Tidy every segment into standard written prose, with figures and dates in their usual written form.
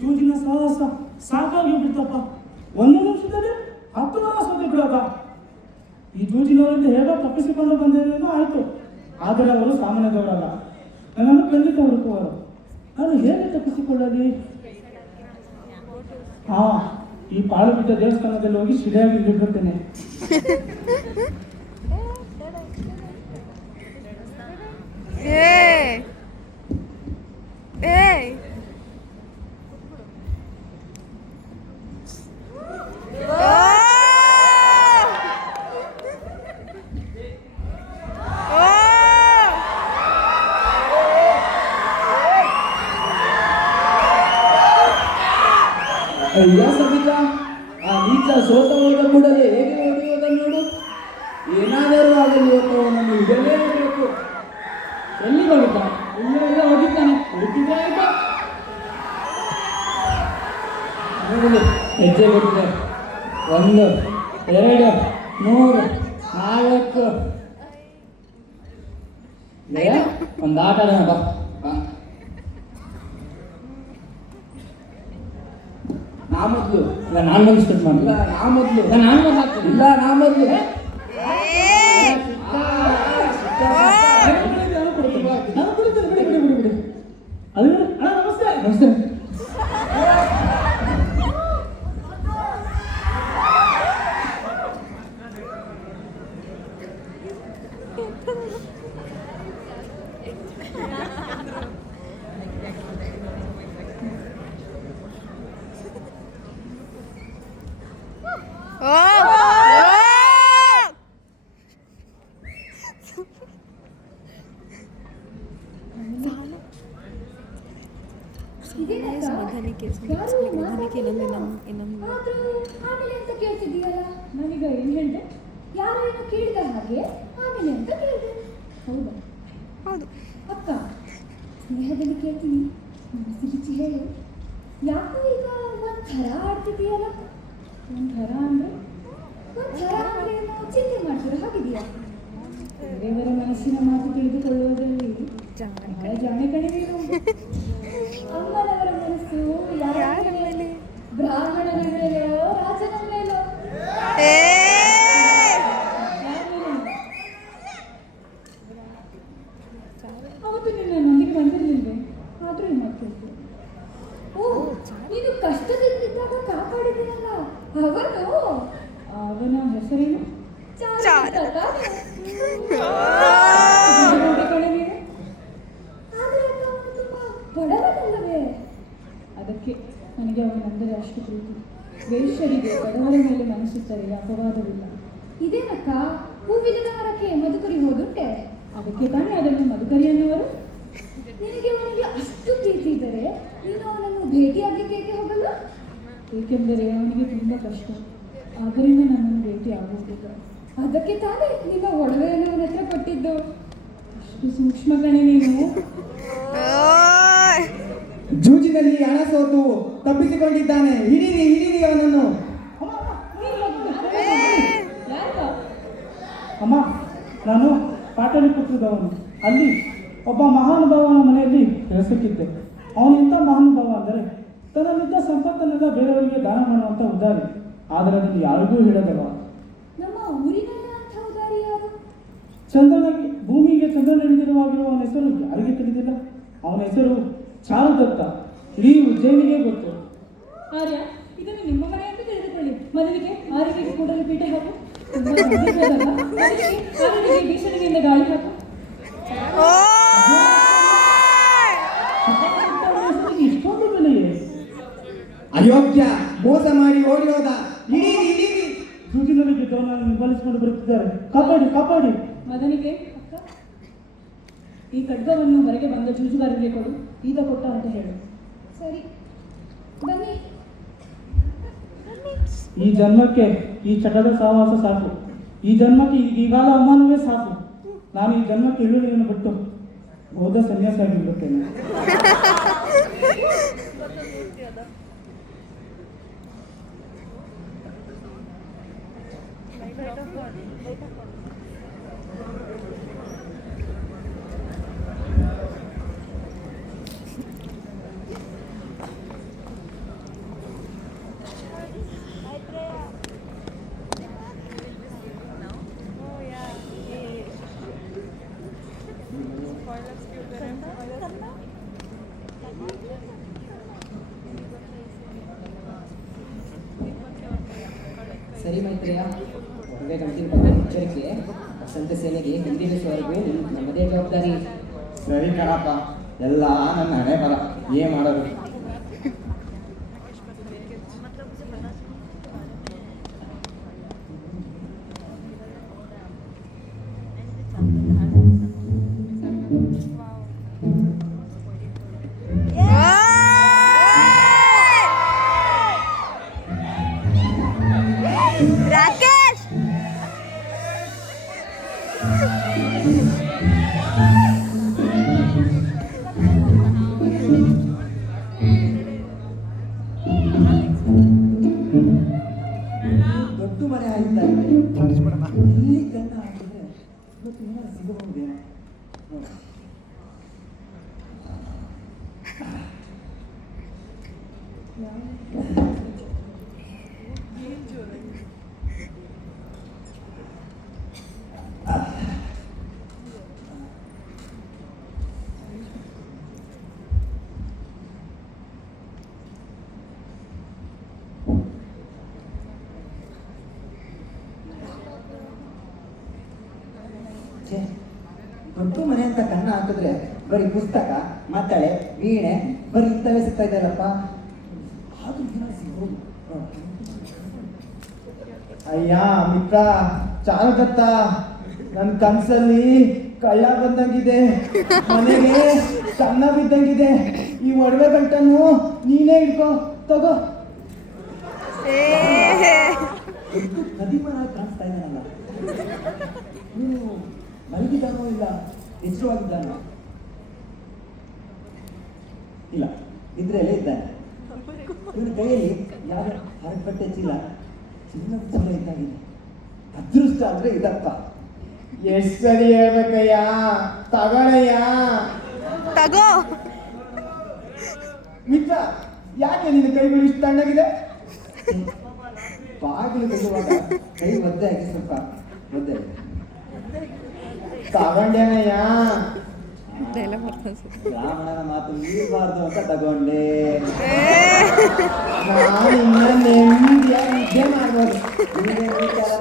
ಜೂಜಿನ ಸಾಹಸ ಸಾಕಾಗಿ ಬಿಡ್ತಪ್ಪ. ಒಂದು ನಿಮಿಷದಲ್ಲಿ 10 ವಾರ ಸೋತು ಬಿಡೋದ. ಈ ಜೂಜಿನವರಿಂದ ಹೇಗೋ ತಪ್ಪಿಸಿಕೊಂಡು ಬಂದೇನೋ ಆಯಿತು. ಆದರೆ ಅವರು ಸಾಮಾನ್ಯದವರಲ್ಲ, ನನ್ನನ್ನು ಖಂಡಿತ ಹುಡುಕುವರು. ನಾನು ಹೇಗೆ ತಪ್ಪಿಸಿಕೊಳ್ಳಲಿ? ಈ ಪಾಳು ಬಿದ್ದ ದೇವಸ್ಥಾನದಲ್ಲಿ ಹೋಗಿ ಶಿಲೆಯಾಗಿ ಬಿಟ್ಟಿರ್ತೇನೆ. ಅಯ್ಯ ಸವಿತಾ, ಆ ನೀಚ ಸೋತವರ ಕೂಡಲೇ ಹೇಗೆ ಹೊಡೆಯುವುದನ್ನು ನೋಡು. ಏನಾದರೂ ಆಗಲಿ ಅವನನ್ನು ಹಿಡಲೇಬೇಕು. ಎಲ್ಲಿ ಹೋಗಿದ್ದ? ಇಲ್ಲೇ ಹೋಗಿದ್ದಾನೆ. ಹುಡುಕಿದ್ರೆ ಆಯ್ತಾ? ಹೆಜ್ಜೆ ಕೊಟ್ಟಿದೆ. 1 2 3 4 ಒಂದು ಆಟ ಆಡೋಣ ಬಾ. ನಾ ಮೊದಲು ಇಲ್ಲ, ನಾನು ಮೊದಲು ಸ್ಟಾರ್ಟ್ ಮಾಡಿಲ್ಲ. ನಾ ಮೊದಲು ಹಾಕ್ತೀನಿ. ಇಲ್ಲ, ನಾ ಮೊದಲು ನಮಸ್ತೆ ನಮಸ್ತೆ. ನಾನೀಗ ಏನು ಹೇಳಿದೆ? ಯಾರು ಏನೋ ಕೇಳಿದ ಹಾಗೆ ಆಮೇಲೆ ಅಂತ ಕೇಳಿದೆ. ಹೌದಾ? ಹೌದು ಅಕ್ಕ, ಸ್ನೇಹದಲ್ಲಿ ಕೇಳ್ತೀನಿ, ಮನಸ್ಸು ಬಿಚ್ಚಿ ಹೇಳು. ಯಾಕೋ ಈಗ ಒಂಥರ ಆಡ್ತಿದೀಯಲ್ಲ? ಒಂಥರ ಅಂದರೆ ಏನೋ ಚಿಂತೆ ಮಾಡ್ತೀರ ಹಾಗಿದೆಯಾ? ಬೇರೆಯವರ ಮನಸ್ಸಿನ ಮಾತು ತಿಳಿದುಕೊಳ್ಳುವುದರಲ್ಲಿ ಬಹಳ ಜಾಣೆ ಕಣೆ ನೀನು. ಅಮ್ಮನವರ ಮನಸ್ಸು ಯಾರ ಮೇಲೆ? ಬ್ರಾಹ್ಮಣನ ಮೇಲೋ ರಾಜನ ಮೇಲೋ? ಅವತ್ತು ನಿನ್ನ ನೊಂದಿಗೆ ಬಂದಿರಲಿಲ್ವೇ? ಆದರೂ ಏನು ಮಾಡ್ತಿದ್ದೆ? ನೀನು ಕಷ್ಟದಲ್ಲಿದ್ದಾಗ ಕಾಪಾಡಿದ್ದೀನಲ್ಲ ಅವನ ಹೆಸರೇನು? ಬಡವನಲ್ಲವೇ? ಅದಕ್ಕೆ ನನಗೆ ಅವನಂದರೆ ಅಷ್ಟು ಪ್ರೀತಿ. ವೇಶ್ಯರಿಗೆ ಬಡವರ ಮೇಲೆ ಮನಸ್ಸಿಟ್ಟರೆ ಅಪವಾದವಿಲ್ಲ. ಇದೇನಕ್ಕ, ಹೂವಿನ ಮರಕ್ಕೆ ಮಧುಕರಿ ಹೋದುಂಟೆ? ಅದಕ್ಕೆ ತಾನೇ ಅದನ್ನು ಮಧುಕರಿ ಅನ್ನುವರು. ನಿನಗೆ ಅವನಿಗೆ ಅಷ್ಟು ಪ್ರೀತಿ ಇದ್ದರೆ ನೀನು ಅವನನ್ನು ಭೇಟಿಯಾಗಲಿಕ್ಕೆ ಏಕೆ ಹೋಗಲ್ಲ? ಏಕೆಂದರೆ ಅವನಿಗೆ ತುಂಬ ಕಷ್ಟ, ಆದ್ದರಿಂದ ನನ್ನನ್ನು ಭೇಟಿ ಆಗುವುದಿಲ್ಲ. ಅದಕ್ಕೆ ತಾನೇ ನಿನ್ನ ಒಡವೆಯನ್ನು ಅವನ ಹತ್ರ ಕೊಟ್ಟಿದ್ದು. ಅಷ್ಟು ಸೂಕ್ಷ್ಮ ಕಣೆ ನೀನು. ಜೂಜಿನಲ್ಲಿ ಹಣ ಸೋತು ತಪ್ಪಿಸಿಕೊಂಡಿದ್ದಾನೆ. ಹಿಡೀರಿ ಅವನನ್ನು. ಅಮ್ಮ, ನಾನು ಪಾಟಲಿಪುತ್ರದವನು. ಅಲ್ಲಿ ಒಬ್ಬ ಮಹಾನುಭಾವನ ಮನೆಯಲ್ಲಿ ಕೆಲಸಕ್ಕಿದ್ದೆ. ಅವನಿಂತ ಮಹಾನುಭಾವ ಅಂದರೆ ತನ್ನಲ್ಲಿದ್ದ ಸಂಪತ್ತನ್ನೆಲ್ಲ ಬೇರೆಯವರಿಗೆ ದಾನ ಮಾಡುವಂಥ ಉದಾರಿ. ಆದರೆ ಅದನ್ನು ಯಾರಿಗೂ ಹೇಳದವ. ನಮ್ಮ ಊರಿನ ಉದಾರಿ ಯಾರು? ಚಂದ್ರನಿಗೆ, ಭೂಮಿಗೆ ಚಂದ್ರನ ಹಿಡಿದಿರುವಾಗಿರುವ ಅವನ ಹೆಸರು ಯಾರಿಗೆ ತಿಳಿದಿಲ್ಲ? ಅವನ ಹೆಸರು ಚಾರುದತ್ತ. ಇಡೀ ಉಜ್ಜಯಿನಿಗೆ ಗೊತ್ತು. ಆರ್ಯ, ಇದನ್ನು ನಿಮ್ಮ ಮನೆ ಅಂತ ತಿಳಿದುಕೊಳ್ಳಿ. ಮೊದಲಿಗೆ ಆರ್ಯಗೆ ಕೂಡಲೇ ಪೀಠೆ ಹಾಕು. ಭೀಷಣಿಗೆಯಿಂದ ಗಾಳಿ ಹಾಕು. ಇಷ್ಟೊಂದು ಬೆಲೆಯೇ? ಅಯೋಗ್ಯ, ಮೋಸ ಮಾಡಿ ಓಡಿ ಹೋದ. ಹಿಡೀರಿ. ಜೂಜಿನಲ್ಲಿ ಗೆದ್ದವನನ್ನು ಹಿಂಬಾಲಿಸಿಕೊಂಡು ಬರುತ್ತಿದ್ದಾರೆ. ಕಾಪಾಡಿ. ಮದನಿಗೆ, ಅಕ್ಕ, ಈ ಖಡ್ಗವನ್ನು ಹೊರಗೆ ಬಂದ ಜೂಜುಗಾರರಿಗೆ ಕೊಡು. ಈಗ ಕೊಟ್ಟ ಅಂತ ಹೇಳು. ಸರಿ, ಬನ್ನಿ. ಈ ಜನ್ಮಕ್ಕೆ ಈ ಚಟದ ಸಹವಾಸ ಸಾಕು. ಈ ಜನ್ಮಕ್ಕೆ ಈಗಾದ ಅವಮಾನವೇ ಸಾಕು. ನಾನು ಈ ಜನ್ಮಕ್ಕೆ ಇಳುವರಿಯನ್ನು ಬಿಟ್ಟು ಬೌದ್ಧ ಸನ್ಯಾಸಿಯಾಗಿ ಬಿಡುತ್ತೇನೆ. ಹಿಂದಿರಿಸುವವರೆಗೂ ನಮ್ಮದೇ ಜವಾಬ್ದಾರಿ. ಸರಿ ಕಣಪ್ಪ, ಎಲ್ಲ ನನ್ನ ಹಣೆ ಬರ, ಏನ್ ಮಾಡೋದು. ರಾಕೇಶ್ ದೊಡ್ಡ ಮನೆ ಆಯ್ತಾ ಇದೆ. ಇಲ್ಲಿ ಕಣ್ಣ ಹಾಕಿದ್ರೆ ಇವತ್ತು ಏನಾದ್ರು ಸಿಗಬಹುದೇನೋ. ಛೇ, ದೊಡ್ಡ ಮನೆ ಅಂತ ಕಣ್ಣ ಹಾಕಿದ್ರೆ ಬರೀ ಪುಸ್ತಕ, ಮತ್ತಳೆ, ವೀಣೆ ಬರೀ ಇಂಥವೇ ಸಿಗ್ತಾ ಇದ್ದಾರಪ್ಪ. ಆದ್ರೂ ಏನಾದ್ರು ಸಿಗ್ಬೋದು. ಅಯ್ಯ ಮಿತ್ರ ಚಾರುದತ್ತ, ನನ್ನ ಕನ್ಸಲ್ಲಿ ಕಳ್ಳ ಬಂದಂಗಿದೆ, ಮನೆಗೆ ಕನ್ನ ಬಿದ್ದಂಗಿದೆ. ಈ ಒಡವೆ ಗಂಟನ್ನು ನೀನೇ ಇಟ್ಕೋ, ತಗೋ. ದೊಡ್ಡ ನದಿ ಮರ ಕಾಣಿಸ್ತಾ ಇದ್ದಾನಲ್ಲ, ನೀನು ಮಲಗಿದ್ದಾನೋ ಇಲ್ಲ ಎಚ್ಚರವಾಗಿದ್ದಾನೋ? ಇಲ್ಲ, ನಿದ್ರೆಯಲ್ಲೇ ಇದ್ದಾನೆ. ಇವನ ಕೈಯಲ್ಲಿ ಯಾರ ಹರಪಟ್ಟೆ ಚೀಲ, ಚಿನ್ನದ ಚೀಲ ಇದ್ದಾಗಿದೆ. ಅದೃಷ್ಟ ಅಂದ್ರೆ ಇದಪ್ಪ. ಎಷ್ಟ್ ಸರಿ ಹೇಳ್ಬೇಕಯ್ಯ, ತಗೊಳಯ್ಯ. ತಗೋ. ಮಿತ್ರ, ಯಾಕೆ ನಿನ್ನ ಕೈಗಳು ಇಷ್ಟು ತಣ್ಣಗಿದೆ? ಬಾಗಿಲು ತೆಗೆಯುವಾಗ ಕೈ ಒದ್ದೆ ಆಗಿ ಸ್ವಲ್ಪ ಒದ್ದೆ ಆಗಿದೆ. ತಗೊಂಡೇನಯ್ಯ. ಬ್ರಾಹ್ಮಣನ ಮಾತು ಮೀರಬಾರ್ದು ಅಂತ ತಗೊಂಡೆ. ನಾನು ಇನ್ನ ನೆಮ್ಮದಿಯಾಗಿ ನಿದ್ದೆ ಮಾಡ್ಬೋದು.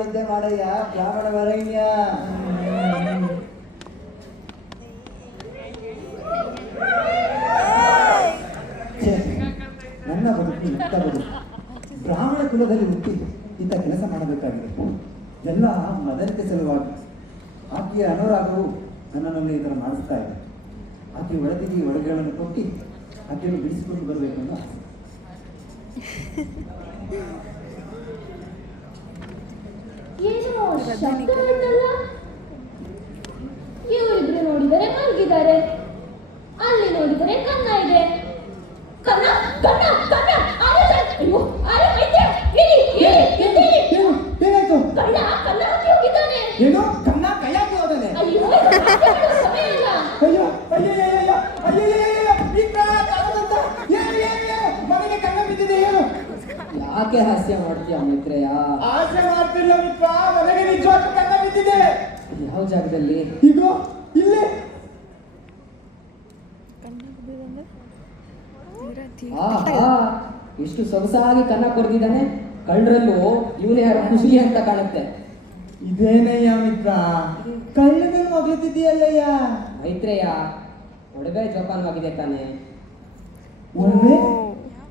ನಿದ್ದೆ ಮಾಡಯ್ಯ ಬ್ರಾಹ್ಮಣ ವರಣ್ಯ. ನನ್ನ ಬದುಕು ಇಂಥ ಬದುಕು. ಬ್ರಾಹ್ಮಣ ಕುಲದಲ್ಲಿ ಹುಟ್ಟಿ ಇಂಥ ಕೆಲಸ ಮಾಡಬೇಕಾಗಿದೆ. ಎಲ್ಲ ಮದನಕ್ಕೆ ಸಲುವಾಗಿ. ಆಕೆಯ ಅನುರಾಗವು ನನ್ನನ್ನು ಈ ಥರ ಮಾಡಿಸ್ತಾ ಇದೆ. ಆಕೆ ಒಳತಿಗೆ ಒಳಗೆಗಳನ್ನು ಕೊಟ್ಟು ಆಕೆಯನ್ನು ಬಿಡಿಸಿಕೊಂಡು ಬರಬೇಕು ಅನ್ನೋ ಆಸೆ. ಏನೋ ಶಬ್ದ ಆಯ್ತಲ್ಲ? ಇವರಿಬ್ರು ನೋಡಿದರೆ ಮಲಗಿದ್ದಾರೆ, ಅಲ್ಲಿ ನೋಡಿದರೆ ಕನ್ನ ಇದೆ. ಕನ್ನ ಕನ್ನ ಕನ್ನ ಅಯ್ಯೋ, ಅರೆ ವೈದ್ಯ, ಇರಿ, ಇರಿ, ಇರಿ. ಏನಾಯ್ತು? ಕನ್ನ ಕನ್ನ ಹಾಕಿ ಹೋಗಿದ್ದಾನೆ. ಏನು ಕನ್ನ ಕೈಯಾಗಿ ಹೋದಾನೆ? ಅಯ್ಯೋ, ಇದು ಮಾತಾಡೋ ಸಮಯ ಇಲ್ಲ. ಅಯ್ಯೋ ಅಯ್ಯಯ್ಯಯ್ಯ ಅಯ್ಯಯ್ಯಯ್ಯ ಮಿತ್ರ ಚಾರುದತ್ತ, ಮನೆಗೆ ಕನ್ನ ಬಿದ್ದಿದೆ. ಏನು ಯಾಕೆ ಹಾಸ್ಯ ಮಾಡ್ತೀಯ ಮಿತ್ರಯ್ಯ? ಆಸೆ ಮಾಡ್ತಿಲ್ಲ ಮಿತ್ರ, ಮನೆಗೆ ನಿಜವಾಗ್ಲೂ ಕನ್ನ ಬಿದ್ದಿದೆ. ಯಾವ ಜಾಗದಲ್ಲಿ? ಈಗ ಇಲ್ಲೇ. ಆಹಾ, ಎಷ್ಟು ಸೊಗಸಾಗಿ ಕನ್ನ ಕೊರೆದಿದ್ದಾನೆ. ಕಳ್ಳರಲ್ಲೂ ಇವನೇ ಖುಷಿ ಅಂತ ಕಾಣುತ್ತೆ. ಇದೇನಯ್ಯ ಮಿತ್ರ, ಕಳ್ಳನ ಮಗಳುತ್ತಿದೆಯಲ್ಲಯ್ಯ. ಮೈತ್ರೇಯ, ಒಡವೆ ಜೋಪಾನವಾಗಿದೆ ತಾನೆ? ಒಡವೆ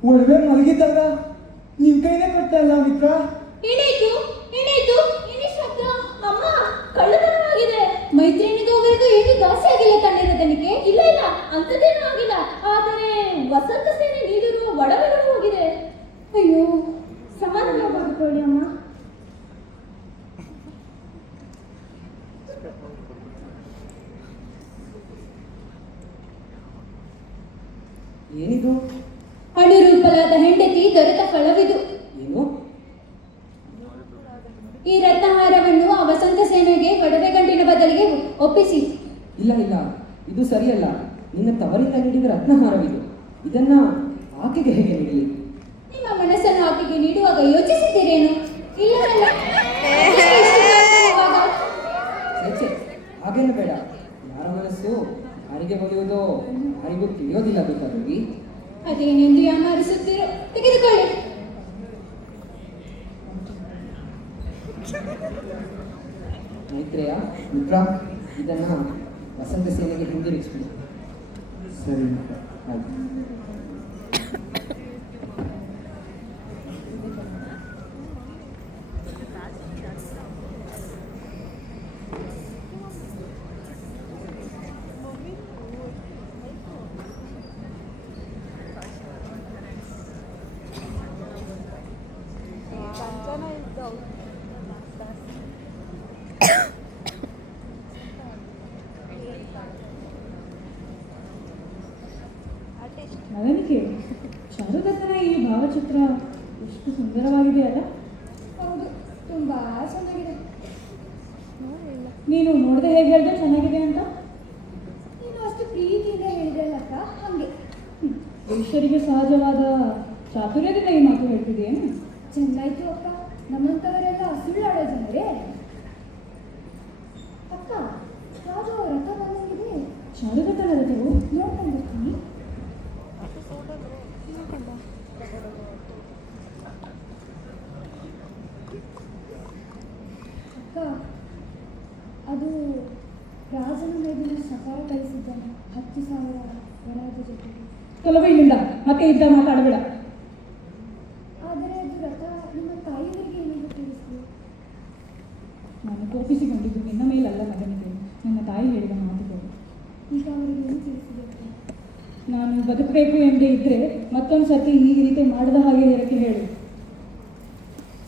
ಒಡವೆ ಮಲಗಿದ್ದಾಗ ನಿನ್ ಕೈನೇ ಕೊಟ್ಟಲ್ಲ ಮಿತ್ರ. ಏನಾಯ್ತು ಏನಾಯ್ತು ಏನೇ ಶಬ್ದ? ಅಮ್ಮ, ಕಳ್ಳತನವಾಗಿದೆ. ಮೈತ್ರಿನಿಗೋವರೆಗೂ ಏನು ದಾಸಿ ಆಗಿಲ್ಲ ಕಣ್ಣಿನ ತನಿಖೆ? ಇಲ್ಲ ಇಲ್ಲ, ಅಂಥದ್ದೇನೂ ಆಗಿಲ್ಲ. ಆದರೆ ವಸಂತ ಸೇನೆ ನೀಡಿರುವ ಒಡವೆಗಳು ಹೋಗಿದೆ. ಅಯ್ಯೋ, ಸಮಾಧಾನ ಮಾಡಿಕೊಳ್ಳಿ ಅಮ್ಮ. ಏನಿದು? ಅಣಿರೂಪಲಾದ ಹೆಂಡತಿ ದೊರೆತ ಫಲವಿದು. ಏನು? ಈ ರತ್ನಹಾರವನ್ನು ಆ ವಸಂತ ಸೇನೆಗೆ ಒಡವೆ ಗಂಟಿನ ಬದಲಿಗೆ ಒಪ್ಪಿಸಿ. ಇಲ್ಲ ಇಲ್ಲ, ಇದು ಸರಿಯಲ್ಲ. ನಿನ್ನ ತವರಿಂದ ನೀಡಿದ ರತ್ನಹಾರವಿದು. ಇದನ್ನ ಆಕೆಗೆ ಹೇಗೆ ನೀಡಲಿ? ನಿಮ್ಮ ಮನಸ್ಸನ್ನು ಆಕೆಗೆ ನೀಡುವಾಗ ಯೋಚಿಸಿದ್ದೀರೇನು? ಇಲ್ಲ ಅಲ್ಲ. ಛೇ, ಹಾಗೇನು ಬೇಡ. ಯಾರ ಮನಸ್ಸು ಯಾರಿಗೆ ಬರೆಯುವುದೋ ಯಾರಿಗೂ ತಿಳಿಯೋದಿಲ್ಲ ಬೇಕಾಗಿ. ಅದೇನೆಂದು ಯಾಮಾರಿಸುತ್ತೀರೋ, ತೆಗೆದುಕೊಳ್ಳಿ. ಮೈತ್ರೇಯ, ಮಿತ್ರ, ಇದನ್ನು ವಸಂತ ಸೇನೆಗೆ ಹಿಂದಿರುಗಿಸ್ಬಿಡಿ. ಸರಿ ಆಯ್ತು. ಮಗನಿಗೆ ಶಾರದಕ್ಕನ ಈ ಭಾವಚಿತ್ರ ಎಷ್ಟು ಸುಂದರವಾಗಿದೆ ಅಲ್ಲ? ಹೌದು, ತುಂಬಾ ಚೆನ್ನಾಗಿದೆ. ನೀನು ನೋಡದೆ ಹೇಗೆ ಹೇಳ್ದೆ ಚೆನ್ನಾಗಿದೆ ಅಂತ? ನೀನು ಅಷ್ಟು ಪ್ರೀತಿಯಿಂದ ಹೇಳಿದ್ರಲ್ಲಕ್ಕ, ಹಂಗೆ. ಪುರುಷರಿಗೆ ಸಹಜವಾದ ಚಾತುರ್ಯದಿಂದ ಈ ಮಾತು ಹೇಳ್ತಿದೆಯೇನು? ಚೆನ್ನಾಯ್ತು ಅಕ್ಕ, ನಮ್ಮಂಥವರೆಲ್ಲ ಸುಳ್ಳಾಡೋ ಜನರೇ. ಅಕ್ಕ, ಯಾವುದೋ ರಥ ಬಂದಂಗಿದೆ. ಶಾರದಕ್ಕನ ರಥವು ನೋಡ್ಕೊಂಡು ಬರ್ತೀನಿ. ಅಕ್ಕ, ಅದು ರಾಜನ ಮೇಲಿನ ಸಕಾರ ಕಳಿಸಿದ್ದಾನೆ 10,000 ವರಹದ ಜೊತೆಗೆ. ಕೆಲವು ಇಲ್ಲಿಂದ ಮತ್ತೆ ಇದ್ದ ಮಾತಾಡಬೇಡ. ಆದರೆ ಅದು ರಥ ನಿಮ್ಮ ತಾಯಿಯವರಿಗೆ ಏನಾದರೂ ತಿಳಿಸಿದೆ. ನಾನು ಕೋಪಿಸಿಕೊಂಡಿದ್ದು ನಿನ್ನ ಮೇಲಲ್ಲ ಮಗನಿಗೆ, ನನ್ನ ತಾಯಿ ಹೇಳಿದ ಮಾತುಗಳು. ಈಗ ಅವರಿಗೆ ಏನು ತಿಳಿಸಿದೆ ಅಕ್ಕ? ನಾನು ಬದುಕಬೇಕು ಎಂದೇ ಇದ್ದರೆ ಮತ್ತೊಂದು ಸರ್ತಿ ಈ ರೀತಿ ಮಾಡದ ಹಾಗೆ ಹೇಳಕ್ಕೆ ಹೇಳು.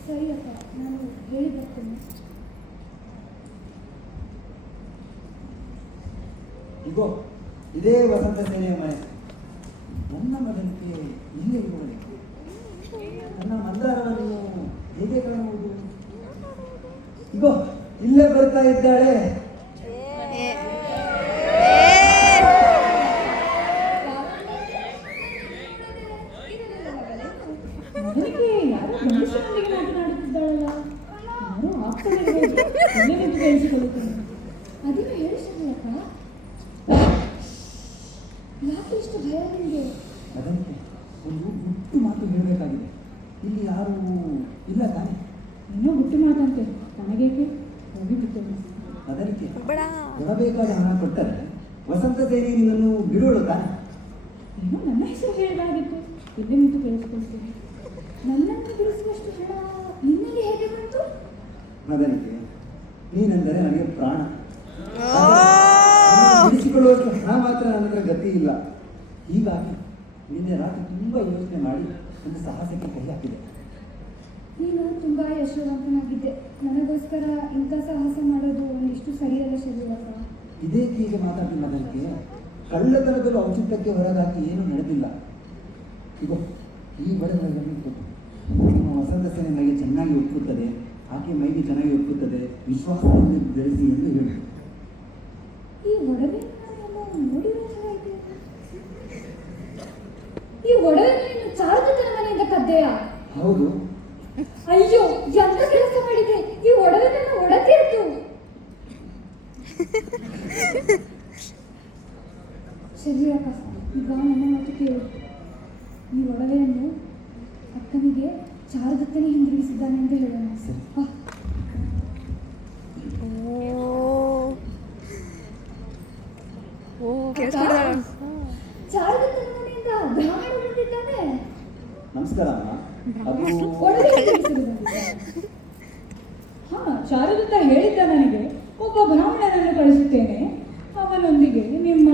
ಸರಿ ಅಕ್ಕ, ನಾನು ಹೇಳಿ ಬರ್ತೇನೆ. ಇಗೋ ಇದೇ ವಸಂತ ಸೇನೆಯ ಮನೆ. ನನ್ನ ಮಗನಿಗೆ ಇಲ್ಲೇ ಇರಬೇಕು. ನನ್ನ ಮಂದಾರವನ್ನು ಹೇಗೆ ಕಾಣುವುದು? ಇಗೋ ಇಲ್ಲೇ ಬರ್ತಾ ಇದ್ದಾಳೆ. ಮಗನಿಗೆ ಯಾರೋ ಗಂಡಸರೊಂದಿಗೆ ಮಾತನಾಡುತ್ತಿದ್ದಾಳಲ್ಲ, ಯಾರೋ ಆಗ್ತಾಯಿರಬೇಕು. ಇಲ್ಲೇ ನಿಂತು ಕೇಳಿಸಿಕೊಳ್ಳುತ್ತೇನೆ. ಅದನ್ನು ಹೇಳಿ ಅಕ್ಕ, ಯಾಕೆ ಇಷ್ಟು ಭಯ ನಿಮಗೆ? ಅದಕ್ಕೆ ಒಂದು ಗುಟ್ಟು ಮಾತು ಹೇಳಬೇಕಾಗಿದೆ. ಇಲ್ಲಿ ಯಾರು ಇಲ್ಲ ತಾನೆ? ಇನ್ನೂ ಗುಟ್ಟು ಮಾತಂತೆ, ನನಗೇಕೆ? ಹೋಗಿ ಬಿಟ್ಟೇನೆ. ಅದಕ್ಕೆ ಕೊಡಬೇಕಾದ ಹಣ ಕೊಟ್ಟರೆ ವಸಂತ ಸೇನೆ ನಿನ್ನನ್ನು ಬಿಡೋಳು ತಾನೆ? ಏನೋ ನನ್ನ ಹೆಸರು ಹೇಳಲಾಗಿತ್ತು, ಇಲ್ಲೇ ನಿಂತು ಕೇಳಿಸ್ಕೊಳ್ತೇನೆ. ನನ್ನನ್ನು ಬಿಡಿಸುವಷ್ಟು ಹಣ ನಿನ್ನಲ್ಲಿ ಹೇಗೆ ಬಂತು? ಅದಕ್ಕೆ ನೀನೆಂದರೆ ನನಗೆ ಪ್ರಾಣ. ಬಿಡಿಸಿಕೊಳ್ಳುವಷ್ಟು ಹಣ ಮಾತ್ರ ನನ್ನ ಹತ್ರ ಗತಿ ಇಲ್ಲ. ಹೀಗಾಗಿ ನಿನ್ನೆ ರಾತ್ರಿ ತುಂಬ ಯೋಚನೆ ಮಾಡಿ ಒಂದು ಸಾಹಸಕ್ಕೆ ಕೈ ಹಾಕಿದೆ. ನೀನು ತುಂಬ ಯಶೋವಂತನಾಗಿದ್ದೆ. ನನಗೋಸ್ಕರ ಇಂಥ ಸಾಹಸ ಮಾಡೋದು ಒಂದಿಷ್ಟು ಸರಿಯಲ್ಲ ಶರೀರಕ್ಕ. ಇದೇ ಹೀಗೆ ಮಾತಾಡಿಲ್ಲ. ಅದಕ್ಕೆ ಕಳ್ಳತನದಲ್ಲೂ ಔಚಿತ್ಯಕ್ಕೆ ಹೊರಗಾಗಿ ಏನೂ ನಡೆದಿಲ್ಲ. ಈಗ ಈ ಬಡವರಿಗೆ ನಿಮ್ಮ ವಸಂತ ಸೇನೆ ಮೈಗೆ ಚೆನ್ನಾಗಿ ಒಪ್ಪುತ್ತದೆ, ಆಕೆ ಮೈಗೆ ಚೆನ್ನಾಗಿ ಒಪ್ಪುತ್ತದೆ, ವಿಶ್ವಾಸವನ್ನು ಬೆಳೆಸಿ ಎಂದು ಹೇಳಿ. ಈ ಒಡವೆ ನೋಡಿರೋ ಥರ ಇದೆ. ಈ ಒಡವೆ ನೀನು ಚಾರುದತ್ತನ ಮನೆಯಿಂದ ಕದ್ದೆಯಾ? ಹೌದು. ಅಯ್ಯೋ, ಎಂತ ಕೆಲಸ ಮಾಡಿದೆ! ಈ ಒಡವೆ ನನ್ನ ಒಡತಿರ್ತು. ಶರೀರಕ್ಕ, ಈಗ ನನ್ನ ಮಾತು ಕೇಳು. ಈ ಒಡವೆಯನ್ನು ಅಕ್ಕನಿಗೆ ಚಾರುದತ್ತನೇ ಹಿಂದಿರುಗಿಸಿದ್ದಾನೆ ಅಂತ ಹೇಳೋಣ. ಸರಿ. ಬಾ. ಚಾರುದತ್ತನ ಮನೆಯಿಂದ ಬ್ರಾಹ್ಮಣ ಬಂದಿದ್ದಾನೆ. ನಮಸ್ಕಾರ ಅಮ್ಮ. ಅದು ಒಡವೆ ಹಿಂದಿರುಗಿಸಿದ್ದಾನೆ. ಹಾ, ಶಾರದತ್ತ ಹೇಳಿದ್ದ ನನಗೆ ಒಬ್ಬ ಬ್ರಾಹ್ಮಣನನ್ನು ಕಳಿಸುತ್ತೇನೆ, ಅವನೊಂದಿಗೆ ನಿಮ್ಮ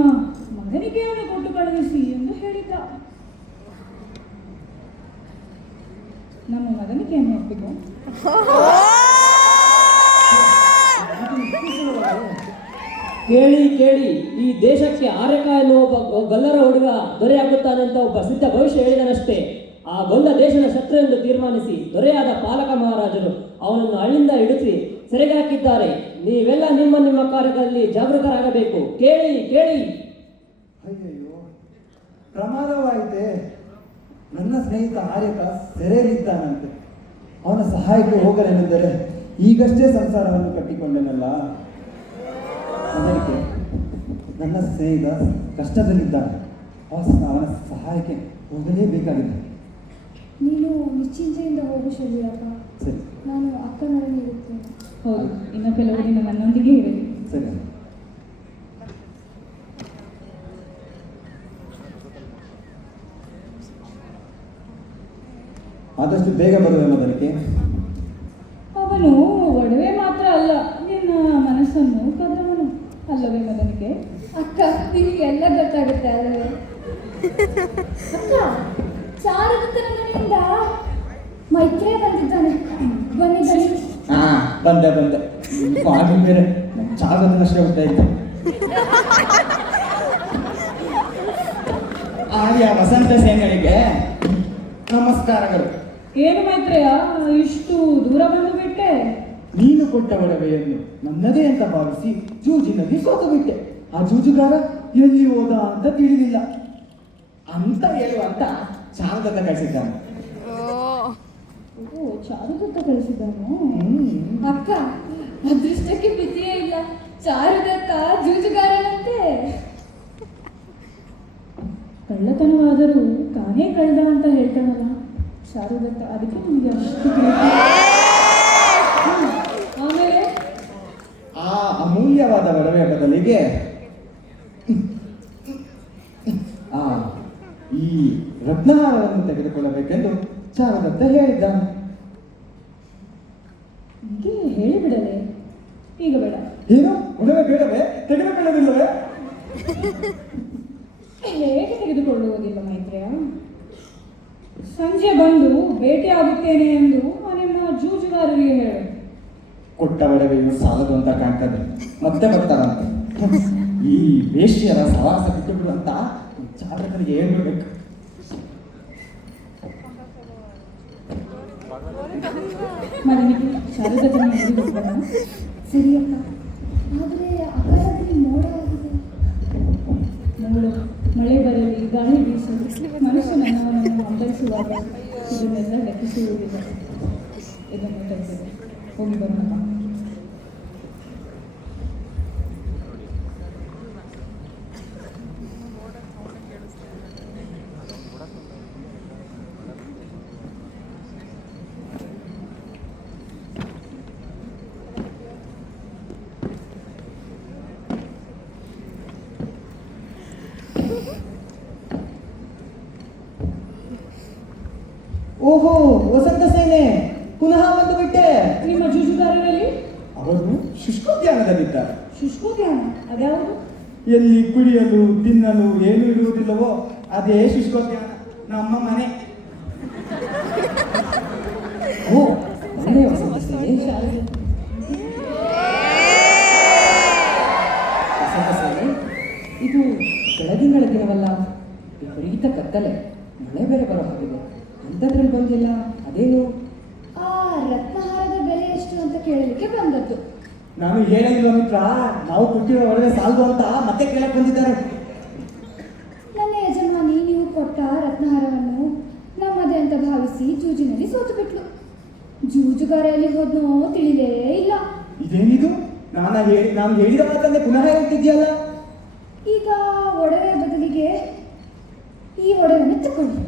ಮಗನಿಗೆಯನ್ನು ಕೊಟ್ಟು ಕಳುಹಿಸಿ ಎಂದು ಹೇಳಿದ್ದ. ನಮ್ಮ ಮಗನಿಗೆ ಏನು ಒಪ್ಪಿಗೆ? ಕೇಳಿ ಕೇಳಿ, ಈ ದೇಶಕ್ಕೆ ಆರ್ಯಕ ಎನ್ನುವ ಒಬ್ಬ ಗೊಲ್ಲರ ಹುಡುಗ ದೊರೆಯಾಗುತ್ತಾನಂತ ಒಬ್ಬ ಸಿದ್ಧ ಭವಿಷ್ಯ ಹೇಳಿದನಷ್ಟೇ. ಆ ಗೊಲ್ಲ ದೇಶದ ಶತ್ರು ಎಂದು ತೀರ್ಮಾನಿಸಿ ದೊರೆಯಾದ ಪಾಲಕ ಮಹಾರಾಜರು ಅವನನ್ನು ಹಳ್ಳಿಂದ ಹಿಡಿಸಿ ಸೆರೆಗೆ ಹಾಕಿದ್ದಾರೆ. ನೀವೆಲ್ಲ ನಿಮ್ಮ ನಿಮ್ಮ ಕಾರ್ಯದಲ್ಲಿ ಜಾಗೃತರಾಗಬೇಕು. ಕೇಳಿ ಕೇಳಿ. ಅಯ್ಯಯ್ಯೋ, ಪ್ರಮಾದವಾಯಿತೆ. ನನ್ನ ಸ್ನೇಹಿತ ಆರ್ಯಕ ಸೆರೆಯಲ್ಲಿದ್ದಾನಂತೆ. ಅವನ ಸಹಾಯಕ್ಕೆ ಹೋಗಲೆಂದರೆ ಈಗಷ್ಟೇ ಸಂಸಾರವನ್ನು ಕಟ್ಟಿಕೊಂಡೆನಲ್ಲ. ಅದಕ್ಕೆ ನನ್ನ ಸ್ನೇಹಿತ ಕಷ್ಟದಲ್ಲಿದ್ದಾನೆ. ಅವನ ಸಹಾಯಕ್ಕೆ ಹೋಗಲೇಬೇಕಾಗಿದೆ. ನೀನು ನಿಶ್ಚಿಂತೆಯಿಂದ ಹೋಗು ಶರೀರಕ್ಕ. ಸರಿ ನಾನು ಅಕ್ಕನೊಡನೆ ಇರುತ್ತೇನೆ. ಹೌದು, ಇನ್ನು ಕೆಲವು ದಿನ ನನ್ನೊಂದಿಗೆ ಇರಲಿ. ಸರಿ. ಆದಷ್ಟು ಬೇಗ ಬರುವೆ ಮೊದಲಿಗೆ. ಅವನು ಒಡವೆ ಮಾತ್ರ ಅಲ್ಲ, ನಿನ್ನ ಮನಸ್ಸನ್ನು ಕದ್ದವನು ಅಲ್ಲವೇ ಮಗನಿಗೆ? ಅಕ್ಕ ನಿಮಗೆ ಎಲ್ಲ ಗೊತ್ತಾಗುತ್ತೆ ಅಲ್ಲವೇ? ಅಕ್ಕ ಚಾರುದತ್ತನ ಮನೆಯಿಂದ ಮೈತ್ರೇಯ ಬಂದಿದ್ದಾನೆ. ಬನ್ನಿ ಬನ್ನಿ. ಹಾ ಬಂದೆ ಆಗಿ ಬೇರೆ ಚಾಗದಷ್ಟೇ ಗೊತ್ತಾಯ್ತು. ಆರ್ಯ ವಸಂತ ಸೇನೆಗಳಿಗೆ ನಮಸ್ಕಾರಗಳು. ಏನು ಮೈತ್ರೇಯ, ಇಷ್ಟು ದೂರ ಬಂದು ಬಿಟ್ಟೆ? ನೀನು ಕೊಟ್ಟ ಒಡವೆಯನ್ನು ನನ್ನದೇ ಅಂತ ಭಾವಿಸಿ ಜೂಜಿನಲ್ಲಿ ಸೋತು ಬಿಟ್ಟೆ. ಆ ಜೂಜುಗಾರ ಎಲ್ಲಿ ಹೋದ ಅಂತ ತಿಳಿದಿಲ್ಲ ಅಂತ ಹೇಳುವಂತ ಶಾರದತ್ತ ಕಳಿಸಿದ್ದಾನೆ. ಓ, ಚಾರುದತ್ತ ಕಳಿಸಿದ್ದಾನು. ಅಕ್ಕ ಅದೃಷ್ಟಕ್ಕೆ ಮಿತಿಯೇ ಇಲ್ಲ. ಚಾರುದತ್ತ ಜೂಜುಗಾರನಂತೆ. ಕಳ್ಳತನವಾದರೂ ತಾನೇ ಕಳ್ದ ಅಂತ ಹೇಳ್ತಾನಲ್ಲ ಚಾರುದತ್ತ, ಅದಕ್ಕೆ ನನಗೆ ಅಷ್ಟು ಪ್ರೀತಿ. ಆಮೇಲೆ ಆ ಅಮೂಲ್ಯವಾದ ಒಡವೆಯ ಬದಲಿಗೆ ಈ ರತ್ನಹಾರವನ್ನು ತೆಗೆದುಕೊಳ್ಳಬೇಕೆಂದು ಶಾರದತ್ತ ಹೇಳಿದ್ದಾನೆ. ಹೀಗೆ ಹೇಳಿಬಿಡಲೆ, ಈಗ ಬೇಡ. ಏನು ಒಡವೆ ಬೇಡವೇ? ತೆಗೆದುಕೊಳ್ಳೋದಿಲ್ಲವೇ? ಹೇಗೆ ತೆಗೆದುಕೊಳ್ಳುವುದಿಲ್ಲ ಮೈತ್ರೇಯ? ಸಂಜೆ ಬಂದು ಭೇಟಿಯಾಗುತ್ತೇನೆ ಎಂದು ನಿಮ್ಮ ಜೂಜುಗಾರರಿಗೆ ಹೇಳು. ಕೊಟ್ಟ ಒಡವೆಯು ಸಾಲದು ಅಂತ ಕಾಣ್ತದೆ, ಮತ್ತೆ ಬರ್ತಾರಂತೆ. ಈ ವೇಶ್ಯರ ಸವಾಸ ಬಿಟ್ಟು ಬಿಡುವಂತ ಚಾಲಕನಿಗೆ ಹೇಳ್ಬಿಡ್ಬೇಕು. ಮಗನಿಗೆ ಶಾರದತ್ತನ ಹೋಗೋಣ. ಸರಿ ಅಕ್ಕ. ಆದರೆ ಅಕಾಲದಲ್ಲಿ ಮೋಡ ಆಗಿದೆ. ನೋಡು, ಮಳೆ ಬರಲಿ, ಗಾಳಿ ಬೀಸಲಿ, ಮನುಷ್ಯ ನನ್ನವನನ್ನು ಅಂಬರಿಸುವಾಗ ಇದನ್ನೆಲ್ಲ ಲೆಕ್ಕಿಸುವುದಿಲ್ಲ. ಇದನ್ನು ತೆಗೆದಿದೆ, ಹೋಗಿ ಬರೋಣ. ಓಹೋ, ವಸಂತ ಸೇನೆ ಪುನಃ ಬಂದು ಬಿಟ್ಟೆ. ನಿಮ್ಮ ಜೂಜುಗಾರರಲ್ಲಿ ಅವರು ಶುಷ್ಕೋದ್ಯಾನದಲ್ಲಿದ್ದಾರೆ. ಶುಷ್ಕೋದ್ಯಾನ ಅದ್ಯಾವುದು? ಎಲ್ಲಿ ಕುಡಿಯಲು ತಿನ್ನಲು ಏನು ಇರುವುದಿಲ್ಲವೋ ಅದೇ ಶುಷ್ಕೋದ್ಯಾನ, ನಮ್ಮ ಮನೆ. ಓ, ಮನೆ ವಸಂತ ಸೇನೆ. ವಸಂತ ಸೇನೆ, ಇದು ಬೆಳಗಿನ ದಿನವಲ್ಲ, ವಿಪರೀತ ಕತ್ತಲೆ, ಮಳೆ ಬೇರೆ ಬರೋ ಹಾಗಿದೆ. ಅಂಥದ್ರಲ್ಲಿ ಬಂದಿಲ್ಲ, ಅದೇನು? ಆ ರತ್ನಹಾರದ ಬೆಲೆ ಎಷ್ಟು ಅಂತ ಕೇಳಲಿಕ್ಕೆ ಬಂದದ್ದು. ನಾನು ಹೇಳಿಲ್ವ ಮಿತ್ರ, ನಾವು ಕೊಟ್ಟಿರೋ ಒಳಗೆ ಸಾಲದು ಅಂತ ಮತ್ತೆ ಕೇಳಕ್ ಬಂದಿದ್ದಾರೆ. ನನ್ನ ಯಜಮಾನಿ ನೀವು ಕೊಟ್ಟ ರತ್ನಹಾರವನ್ನು ನಮ್ಮದೇ ಅಂತ ಭಾವಿಸಿ ಜೂಜಿನಲ್ಲಿ ಸೋತು ಬಿಟ್ಲು. ಜೂಜುಗಾರ ಎಲ್ಲಿ ಹೋದ್ನೋ ತಿಳಿಲೇ ಇಲ್ಲ. ಇದೇನಿದು? ನಾನು ಹೇಳಿದ ಮಾತನ್ನೇ ಪುನಃ ಹೇಳ್ತಿದ್ಯಲ್ಲ. ಈಗ ಒಡವೆಯ ಬದಲಿಗೆ ಈ ಒಡವೆಯನ್ನು ತಗೊಳ್ಳಿ.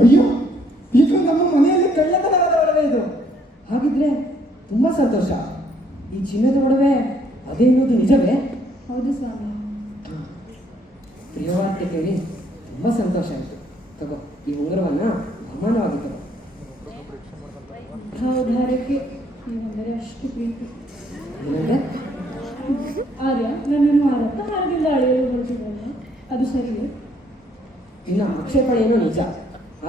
ಅಯ್ಯೋ, ಇದು ನಮ್ಮ ಮನೆಯಲ್ಲಿ ಕಳ್ಳತನವಾದ ಒಡವೆ ಇದು. ಹಾಗಿದ್ರೆ ತುಂಬಾ ಸಂತೋಷ. ಈ ಚಿನ್ನದ ಒಡವೆ ಅದೇ ಎನ್ನುವುದು ನಿಜವೇ? ಹೌದು ಸ್ವಾಮಿ. ಪ್ರಿಯವಾರ್ತೆ ಕೇಳಿ ತುಂಬಾ ಸಂತೋಷ ಆಯಿತು. ತಗೋ, ಈ ಉಂಗುರವನ್ನ ಬಹುಮಾನವಾಗಿ ತಗೋ. ಭಾವಧಾರಕ್ಕೆ ನೀವೆಂದರೆ ಅಷ್ಟು ಪ್ರೀತಿ. ಏನಂದ್ರೆ? ಆರ್ಯ ನನ್ನನ್ನು ಆ ರತ್ನಹಾರದಿಂದ ಅಳೆಯಲು ಹೊರಟಿದ್ದಲ್ಲ, ಅದು ಸರಿಯೇ? ನಿನ್ನ ಆಕ್ಷೇಪಣೆ ಏನೋ ನಿಜ,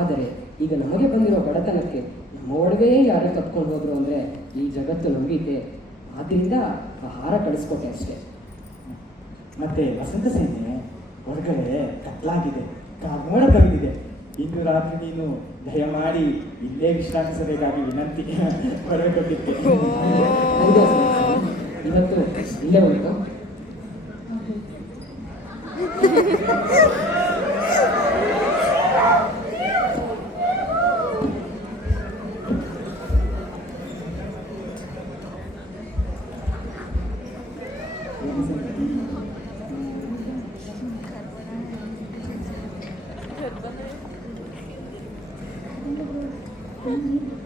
ಆದರೆ ಈಗ ನಮಗೆ ಬಂದಿರೋ ಬಡತನಕ್ಕೆ ನಮ್ಮ ಒಡವೆಯೇ ಯಾರು ಕತ್ಕೊಂಡು ಹೋದ್ರು ಅಂದರೆ ಈ ಜಗತ್ತು ನಂಬಿಕೆ. ಆದ್ದರಿಂದ ಆ ಹಾರ ಕಳಿಸ್ಕೊಟ್ಟೆ ಅಷ್ಟೇ. ಮತ್ತೆ ವಸಂತ ಸೇನೆ, ಹೊರಗಡೆ ಕತ್ಲಾಗಿದೆ, ಮೋಡ ಕವಿದಿದೆ. ಇಂದು ರಾತ್ರಿ ನೀನು ದಯಮಾಡಿ ಇಲ್ಲೇ ವಿಶ್ರಾಂತಿಸಬೇಕಾಗಿ ವಿನಂತಿ ಬರಬೇಕಿತ್ತು. ಹೌದಾ ಸರ್? ಇವತ್ತು ಇಲ್ಲೇ ಉಂಟು. Thank you.